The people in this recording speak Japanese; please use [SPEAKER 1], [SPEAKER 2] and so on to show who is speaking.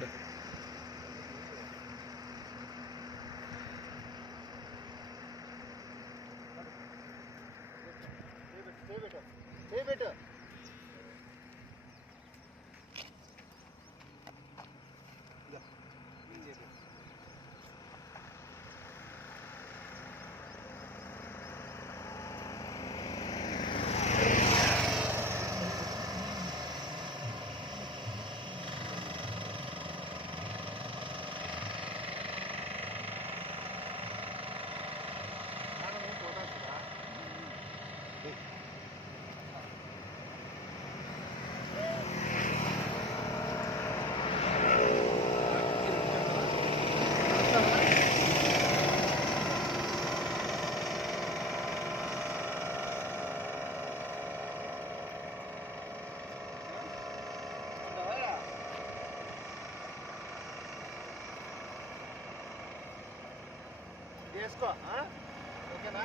[SPEAKER 1] これ。Hey, beta. చేసుకో ఓకేనా?